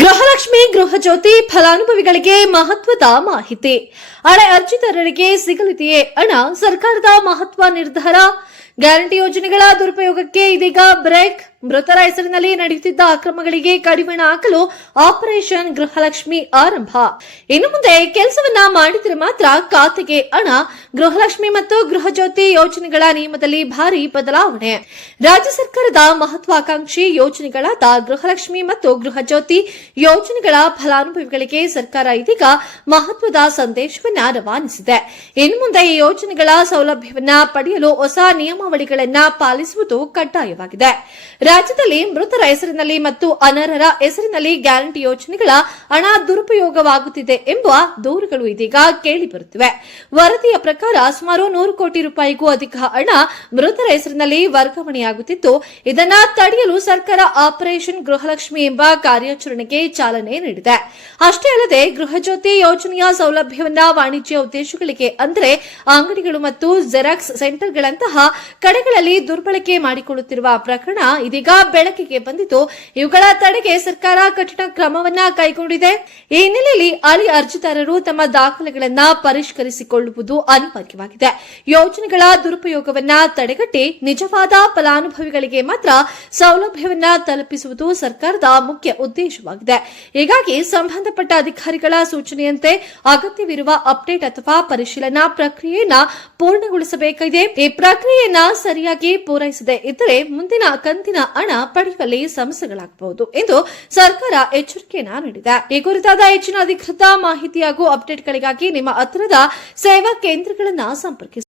ಗೃಹಲಕ್ಷ್ಮಿ ಗೃಹಜ್ಯೋತಿ ಫಲಾನುಭವಿಗಳಿಗೆ ಮಹತ್ವದ ಮಾಹಿತಿ. ಹಳೆ ಅರ್ಜಿದಾರರಿಗೆ ಸಿಗಲಿದೆಯೇ ಹಣ? ಸರ್ಕಾರದ ಮಹತ್ವ ನಿರ್ಧಾರ. ಗ್ಯಾರಂಟಿ ಯೋಜನೆಗಳ ದುರುಪಯೋಗಕ್ಕೆ ಇದೀಗ ಬ್ರೇಕ್. ಮೃತರ ಹೆಸರಿನಲ್ಲಿ ನಡೆಯುತ್ತಿದ್ದ ಅಕ್ರಮಗಳಿಗೆ ಕಡಿವಾಣ ಹಾಕಲು ಆಪರೇಷನ್ ಗೃಹಲಕ್ಷ್ಮಿ ಆರಂಭ. ಇನ್ನು ಮುಂದೆ ಕೆಲಸವನ್ನ ಮಾಡಿದರೆ ಮಾತ್ರ ಖಾತೆಗೆ ಹಣ. ಗೃಹಲಕ್ಷ್ಮಿ ಮತ್ತು ಗೃಹಜ್ಯೋತಿ ಯೋಜನೆಗಳ ನಿಯಮದಲ್ಲಿ ಭಾರಿ ಬದಲಾವಣೆ. ರಾಜ್ಯ ಸರ್ಕಾರದ ಮಹತ್ವಾಕಾಂಕ್ಷಿ ಯೋಜನೆಗಳಾದ ಗೃಹಲಕ್ಷ್ಮಿ ಮತ್ತು ಗೃಹಜ್ಯೋತಿ ಯೋಜನೆಗಳ ಫಲಾನುಭವಿಗಳಿಗೆ ಸರ್ಕಾರ ಇದೀಗ ಮಹತ್ವದ ಸಂದೇಶವನ್ನ ರವಾನಿಸಿದೆ. ಇನ್ನು ಮುಂದೆ ಈ ಯೋಜನೆಗಳ ಸೌಲಭ್ಯವನ್ನ ಪಡೆಯಲು ಹೊಸ ನಿಯಮಾವಳಿಗಳನ್ನ ಪಾಲಿಸುವುದು ಕಡ್ಡಾಯವಾಗಿದೆ. ರಾಜ್ಯದಲ್ಲಿ ಮೃತರ ಹೆಸರಿನಲ್ಲಿ ಮತ್ತು ಅನರ್ಹರ ಹೆಸರಿನಲ್ಲಿ ಗ್ಯಾರಂಟಿ ಯೋಜನೆಗಳ ಹಣ ದುರುಪಯೋಗವಾಗುತ್ತಿದೆ ಎಂಬ ದೂರುಗಳು ಇದೀಗ ಕೇಳಿಬರುತ್ತಿವೆ. ವರದಿಯ ಪ್ರಕಾರ ಸುಮಾರು 100 ಕೋಟಿ ರೂಪಾಯಿಗೂ ಅಧಿಕ ಹಣ ಮೃತರ ಹೆಸರಿನಲ್ಲಿ ವರ್ಗಾವಣೆಯಾಗುತ್ತಿದ್ದು, ಇದನ್ನು ತಡೆಯಲು ಸರ್ಕಾರ ಆಪರೇಷನ್ ಗೃಹಲಕ್ಷ್ಮಿ ಎಂಬ ಕಾರ್ಯಾಚರಣೆಗೆ ಚಾಲನೆ ನೀಡಿದೆ. ಅಷ್ಟೇ ಅಲ್ಲದೆ ಗೃಹಜ್ಯೋತಿ ಯೋಜನೆಯ ಸೌಲಭ್ಯವನ್ನ ವಾಣಿಜ್ಯ ಉದ್ದೇಶಗಳಿಗೆ ಅಂದರೆ ಅಂಗಡಿಗಳು ಮತ್ತು ಜೆರಾಕ್ಸ್ ಸೆಂಟರ್ಗಳಂತಹ ಕಡೆಗಳಲ್ಲಿ ದುರ್ಬಳಕೆ ಮಾಡಿಕೊಳ್ಳುತ್ತಿರುವ ಪ್ರಕರಣ ಇದೀಗ ಬೆಳಕಿಗೆ ಬಂದಿದ್ದು, ಇವುಗಳ ತಡೆಗೆ ಸರ್ಕಾರ ಕಠಿಣ ಕ್ರಮವನ್ನ ಕೈಗೊಂಡಿದೆ. ಈ ಹಿನ್ನೆಲೆಯಲ್ಲಿ ಹಳೆ ಅರ್ಜಿದಾರರು ತಮ್ಮ ದಾಖಲೆಗಳನ್ನ ಪರಿಷ್ಕರಿಸಿಕೊಳ್ಳುವುದು ಅನಿವಾರ್ಯವಾಗಿದೆ. ಯೋಜನೆಗಳ ದುರುಪಯೋಗವನ್ನ ತಡೆಗಟ್ಟಿ ನಿಜವಾದ ಫಲಾನುಭವಿಗಳಿಗೆ ಮಾತ್ರ ಸೌಲಭ್ಯವನ್ನ ತಲುಪಿಸುವುದು ಸರ್ಕಾರದ ಮುಖ್ಯ ಉದ್ದೇಶವಾಗಿದೆ. ಹೀಗಾಗಿ ಸಂಬಂಧಪಟ್ಟ ಅಧಿಕಾರಿಗಳ ಸೂಚನೆಯಂತೆ ಅಗತ್ಯವಿರುವ ಅಪ್ಡೇಟ್ ಅಥವಾ ಪರಿಶೀಲನಾ ಪ್ರಕ್ರಿಯೆಯನ್ನ ಪೂರ್ಣಗೊಳಿಸಬೇಕಿದೆ. ಈ ಪ್ರಕ್ರಿಯೆಯನ್ನ ಸರಿಯಾಗಿ ಪೂರೈಸದೇ ಇದ್ದರೆ ಮುಂದಿನ ಕಂತಿನ ಹಣ ಪಡೆಯುವಲ್ಲಿ ಸಮಸ್ಯೆಗಳಾಗಬಹುದು ಎಂದು ಸರ್ಕಾರ ಎಚ್ಚರಿಕೆಯನ್ನ ನೀಡಿದೆ. ಈ ಕುರಿತಾದ ಹೆಚ್ಚಿನ ಅಧಿಕೃತ ಮಾಹಿತಿ ಹಾಗೂ ಅಪ್ಡೇಟ್ಗಳಿಗಾಗಿ ನಿಮ್ಮ ಹತ್ತಿರದ ಸೇವಾ ಕೇಂದ್ರಗಳನ್ನು ಸಂಪರ್ಕಿಸಿ.